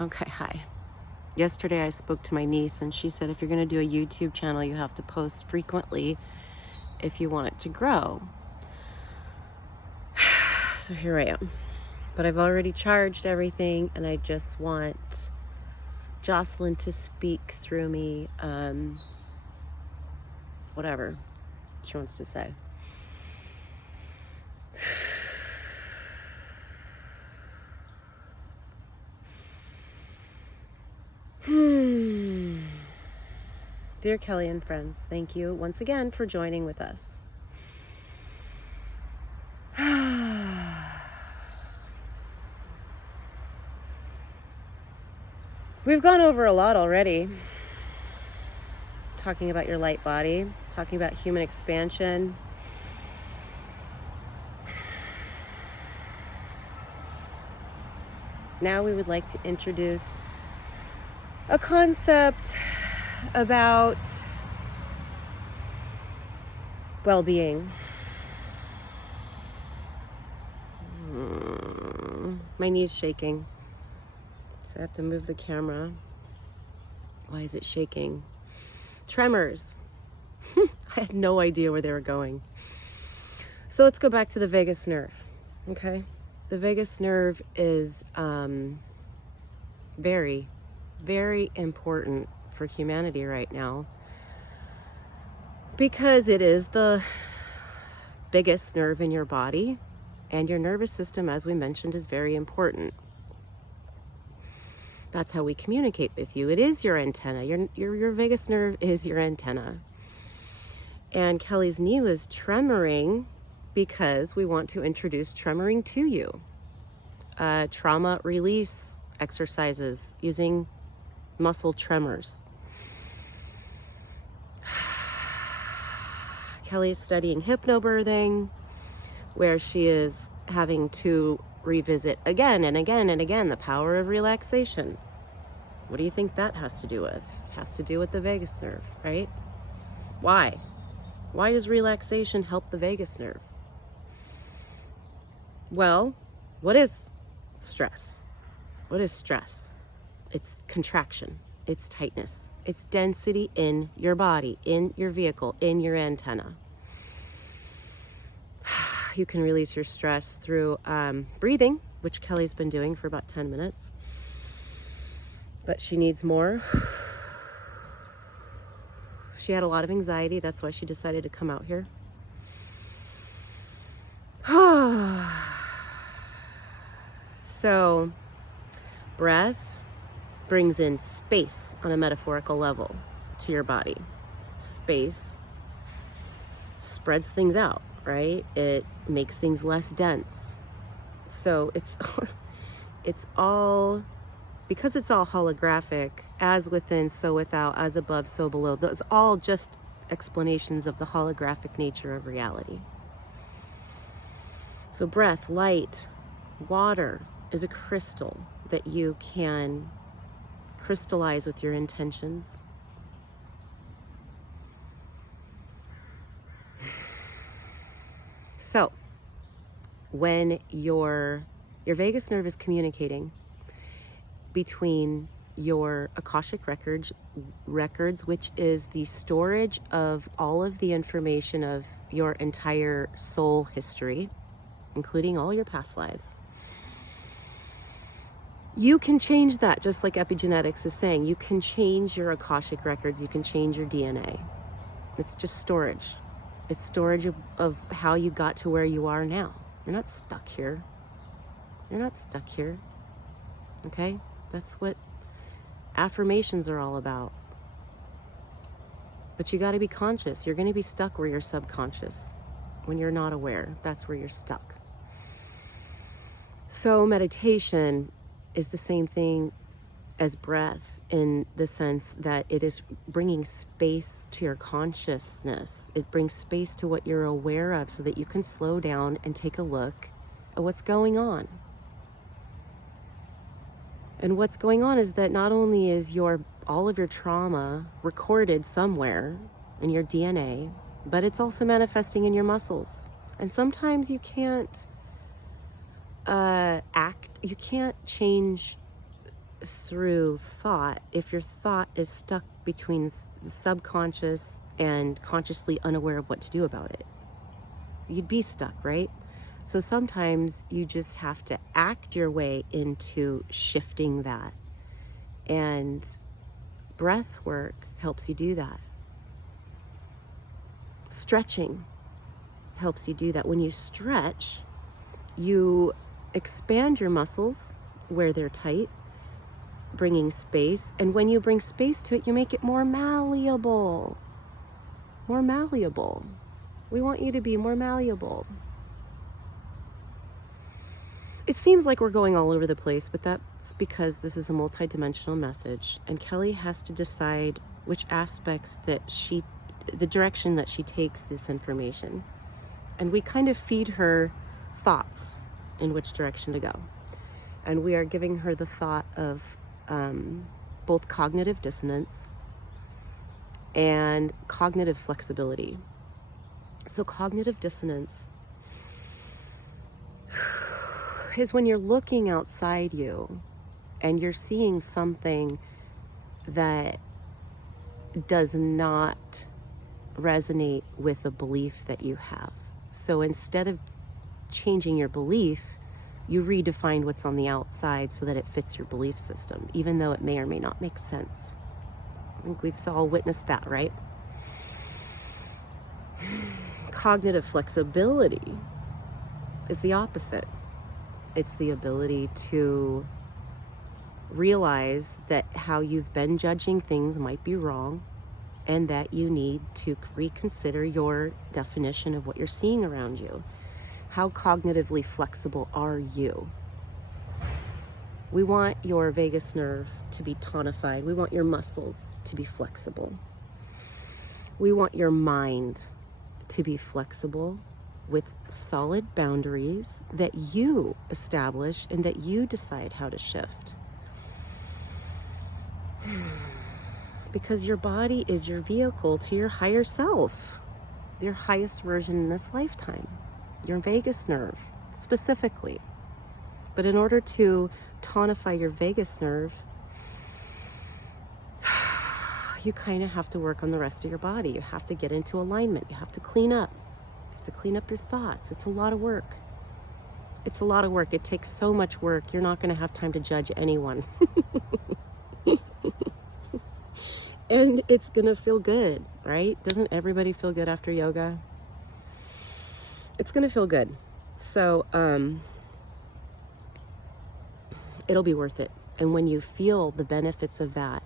Okay, hi. Yesterday I spoke to my niece and she said if you're going to do a YouTube channel, you have to post frequently if you want it to grow. So here I am. But I've already charged everything and I just want Jocelyn to speak through me, whatever she wants to say. Dear Kellie and friends, thank you once again for joining with us. We've gone over a lot already. Talking about your light body, talking about human expansion. Now we would like to introduce a concept about well-being. My knee's shaking, so I have to move the camera. Why is it shaking? Tremors. I had no idea where they were going. So let's go back to the vagus nerve, okay? The vagus nerve is very, very important for humanity right now because it is the biggest nerve in your body, and your nervous system, as we mentioned, is very important. That's how we communicate with you. It is your antenna. Your vagus nerve is your antenna. And Kellie's knee was tremoring because we want to introduce tremoring to you. Trauma release exercises using muscle tremors. Kellie's studying hypnobirthing, where she is having to revisit again and again and again the power of relaxation. What do you think that has to do with? It has to do with the vagus nerve, right? Why? Why does relaxation help the vagus nerve? Well, what is stress? What is stress? It's contraction, it's tightness, it's density in your body, in your vehicle, in your antenna. You can release your stress through breathing, which Kellie's been doing for about 10 minutes. But she needs more. She had a lot of anxiety. That's why she decided to come out here. So, breath brings in space on a metaphorical level to your body. Space spreads things out, right? It makes things less dense. So it's all, because it's all holographic, as within, so without, as above, so below. Those all just explanations of the holographic nature of reality. So breath, light, water is a crystal that you can crystallize with your intentions. So when your vagus nerve is communicating between your Akashic records, which is the storage of all of the information of your entire soul history, including all your past lives. You can change that, just like epigenetics is saying. You can change your Akashic records, you can change your DNA. It's just storage. It's storage of how you got to where you are now. You're not stuck here. You're not stuck here. Okay? That's what affirmations are all about. But you got to be conscious. You're going to be stuck where you're subconscious. When you're not aware, that's where you're stuck. So meditation is the same thing as breath, in the sense that it is bringing space to your consciousness. It brings space to what you're aware of so that you can slow down and take a look at what's going on. And what's going on is that not only is all of your trauma recorded somewhere in your DNA, but it's also manifesting in your muscles. And sometimes you can't you can't change through thought, if your thought is stuck between subconscious and consciously unaware of what to do about it, you'd be stuck, right? So sometimes you just have to act your way into shifting that. And breath work helps you do that. Stretching helps you do that. When you stretch, you expand your muscles where they're tight, bringing space. And when you bring space to it, you make it more malleable. More malleable. We want you to be more malleable. It seems like we're going all over the place, but that's because this is a multidimensional message, and Kellie has to decide which aspects the direction that she takes this information. And we kind of feed her thoughts in which direction to go. And we are giving her the thought of both cognitive dissonance and cognitive flexibility. So cognitive dissonance is when you're looking outside you and you're seeing something that does not resonate with the belief that you have. So instead of changing your belief, you redefine what's on the outside so that it fits your belief system, even though it may or may not make sense. I think we've all witnessed that, right? Cognitive flexibility is the opposite. It's the ability to realize that how you've been judging things might be wrong, and that you need to reconsider your definition of what you're seeing around you. How cognitively flexible are you? We want your vagus nerve to be tonified. We want your muscles to be flexible. We want your mind to be flexible with solid boundaries that you establish and that you decide how to shift. Because your body is your vehicle to your higher self, your highest version in this lifetime, your vagus nerve specifically. But in order to tonify your vagus nerve, you kind of have to work on the rest of your body. You have to get into alignment. You have to clean up. You have to clean up your thoughts. It's a lot of work. It's a lot of work. It takes so much work. You're not going to have time to judge anyone. And it's going to feel good, right? Doesn't everybody feel good after yoga? It's going to feel good. So it'll be worth it. And when you feel the benefits of that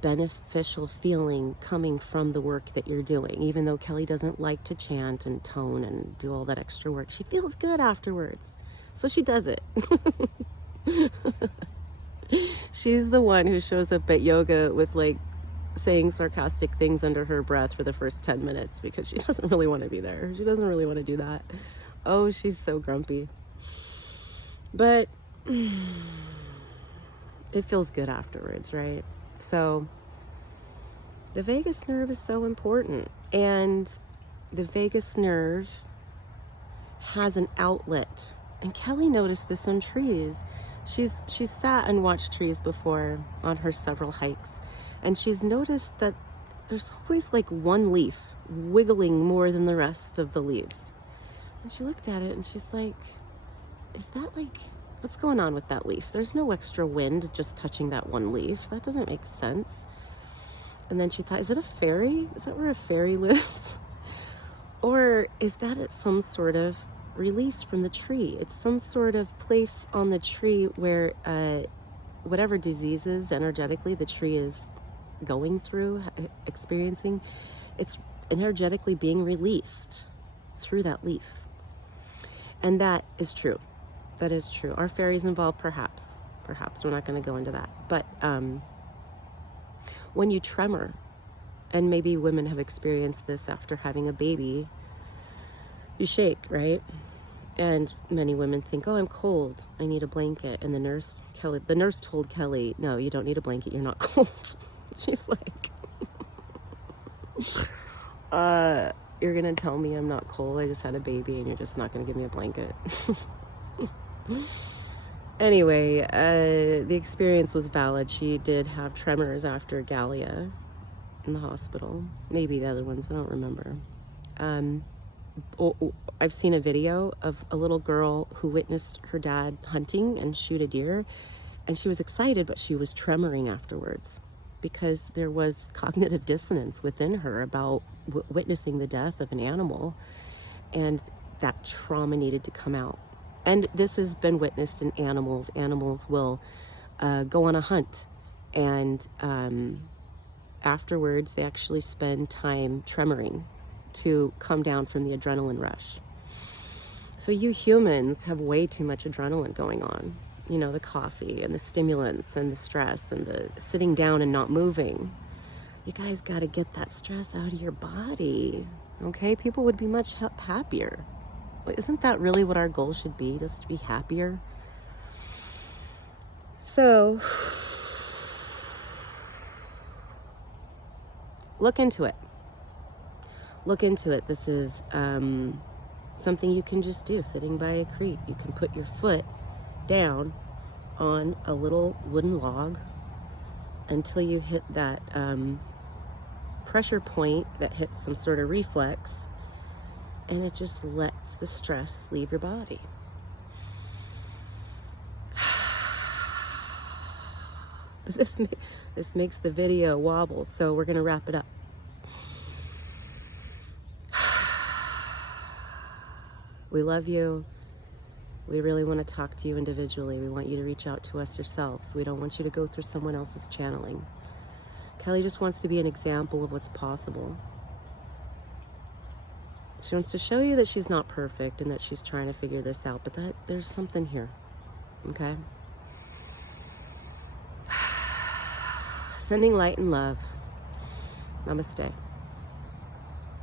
beneficial feeling coming from the work that you're doing, even though Kellie doesn't like to chant and tone and do all that extra work, she feels good afterwards. So she does it. She's the one who shows up at yoga with like saying sarcastic things under her breath for the first 10 minutes because she doesn't really want to be there. She doesn't really want to do that. Oh, she's so grumpy. But it feels good afterwards, right? So the vagus nerve is so important. And the vagus nerve has an outlet. And Kellie noticed this on trees. She's sat and watched trees before on her several hikes, and she's noticed that there's always like one leaf wiggling more than the rest of the leaves. And she looked at it and she's like, is that like, what's going on with that leaf? There's no extra wind just touching that one leaf. That doesn't make sense. And then she thought, is it a fairy? Is that where a fairy lives? Or is that at some sort of release from the tree? It's some sort of place on the tree where whatever diseases energetically the tree is going through, experiencing, it's energetically being released through that leaf. And that is true. That is true. Are fairies involved? Perhaps. We're not going to go into that. But when you tremor, and maybe women have experienced this after having a baby, you shake, right? And many women think, oh, I'm cold, I need a blanket. And the nurse told Kellie, no, you don't need a blanket, you're not cold. She's like, you're gonna tell me I'm not cold, I just had a baby, and you're just not gonna give me a blanket. Anyway, the experience was valid. She did have tremors after Gallia in the hospital. Maybe the other ones, I don't remember. I've seen a video of a little girl who witnessed her dad hunting and shoot a deer, and she was excited, but she was tremoring afterwards because there was cognitive dissonance within her about witnessing the death of an animal, and that trauma needed to come out. And this has been witnessed in animals. Animals will go on a hunt, and afterwards they actually spend time tremoring to come down from the adrenaline rush. So you humans have way too much adrenaline going on. You know, the coffee and the stimulants and the stress and the sitting down and not moving. You guys got to get that stress out of your body. Okay? People would be much happier. Isn't that really what our goal should be? Just to be happier? So, look into it. Look into it. This is something you can just do sitting by a creek. You can put your foot down on a little wooden log until you hit that pressure point that hits some sort of reflex, and it just lets the stress leave your body. But this makes the video wobble, so we're gonna wrap it up. We love you. We really want to talk to you individually. We want you to reach out to us yourselves. We don't want you to go through someone else's channeling. Kellie just wants to be an example of what's possible. She wants to show you that she's not perfect and that she's trying to figure this out, but that there's something here, okay? Sending light and love. Namaste.